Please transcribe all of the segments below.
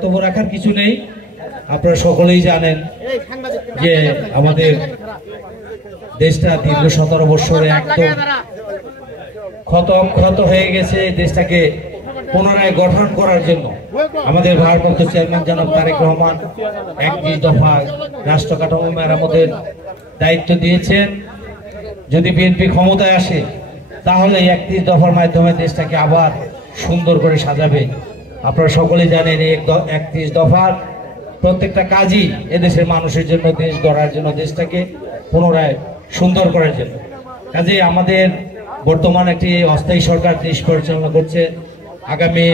বক্তব্য রাখার কিছু নেই। আপনারা সকলেই জানেন যে আমাদের দেশটা দীর্ঘ 17 বছরে একদম ক্ষত হয়ে গেছে। দেশটাকে পুনরায় গঠন করার জন্য আমাদের ভারপ্রাপ্ত চেয়ারম্যান জনাব তারেক রহমান 31 দফা রাষ্ট্র কাঠামো মেরামতের দায়িত্ব দিয়েছেন। যদি বিএনপি ক্ষমতায় আসে তাহলে 31 দফার মাধ্যমে দেশটাকে আবার সুন্দর করে সাজাবে। আপনারা সকলে জানেন এই 31 দফার প্রত্যেকটা কাজই এদেশের মানুষের জন্য, দেশ গড়ার জন্য, দেশটাকে পুনরায় সুন্দর করার জন্য। কাজে আমাদের বর্তমান একটি অস্থায়ী সরকার দেশ পরিচালনা করছে। আগামী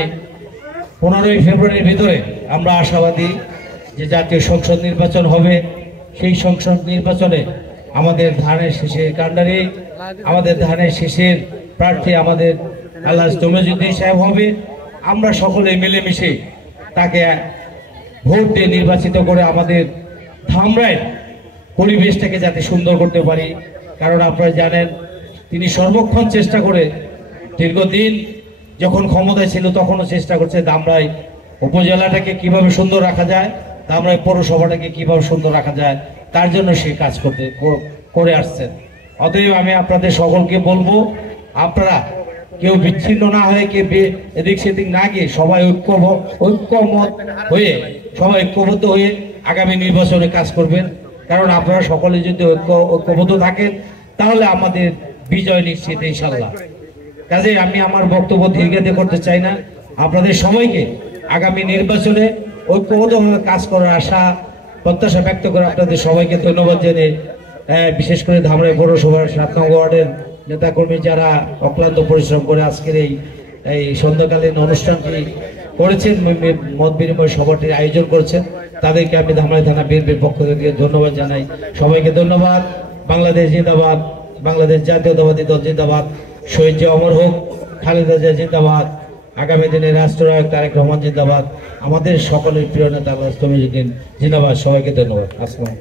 15ই ফেব্রুয়ারির ভিতরে আমরা আশাবাদী যে জাতীয় সংসদ নির্বাচন হবে। সেই সংসদ নির্বাচনে আমাদের ধানের শীষের কাণ্ডারি, আমাদের ধানের শীষের প্রার্থী আমাদের আল্লাহ তমিজউদ্দিন সাহেব হবে। আমরা সকলে মিলেমিশে তাকে ভোট দিয়ে নির্বাচিত করে আমাদের ধামরাইয়ের পরিবেশটাকে যাতে সুন্দর করতে পারি। কারণ আপনারা জানেন তিনি সর্বক্ষণ চেষ্টা করে, দীর্ঘদিন যখন ক্ষমতায় ছিল তখনও চেষ্টা করছে ধামরাই উপজেলাটাকে কিভাবে সুন্দর রাখা যায়, ধামরাই পৌরসভাটাকে কিভাবে সুন্দর রাখা যায়, তার জন্য সে কাজ করে আসছেন। অতএব আমি আপনাদের সকলকে বলবো, আপনারা কেউ বিচ্ছিন্ন না হয়ে, কেউ এদিক সেদিক না গিয়ে সবাই ঐক্যমত হয়ে, সবাই ঐক্যবদ্ধ হয়ে আগামী নির্বাচনে কাজ করবেন। কারণ আপনারা সকলে যদি ঐক্যবদ্ধ থাকেন তাহলে আমাদের বিজয় নিশ্চিত ইনশাআল্লাহ। কাজে আমি আমার বক্তব্য দীর্ঘায়িত করতে চাই না। আপনাদের সবাইকে আগামী নির্বাচনে ঐক্যবদ্ধভাবে কাজ করার আশা প্রত্যাশা ব্যক্ত করে আপনাদের সবাইকে ধন্যবাদ জানিয়ে, বিশেষ করে ধামরাই পৌরসভার 7 নং ওয়ার্ডের নেতাকর্মী যারা অক্লান্ত পরিশ্রম করে আজকের এই সন্ধ্যাকালীন অনুষ্ঠানটি করেছেন, মত বিনিময় সভাটির আয়োজন করেছেন, তাদেরকে আমি ধামরাই থানা বিএনপির পক্ষ থেকে ধন্যবাদ জানাই। সবাইকে ধন্যবাদ। বাংলাদেশ জিন্দাবাদ, বাংলাদেশ জাতীয়তাবাদী দল জিন্দাবাদ, শহীদ জিয়া অমর হোক, খালেদা জিয়া জিন্দাবাদ, আগামী দিনে রাষ্ট্রনায়ক তারেক রহমান জিন্দাবাদ, আমাদের সকলের প্রিয় নেতা আল্লাহ তমিজউদ্দিন জিন্দাবাদ। সবাইকে ধন্যবাদ। আসসালাম।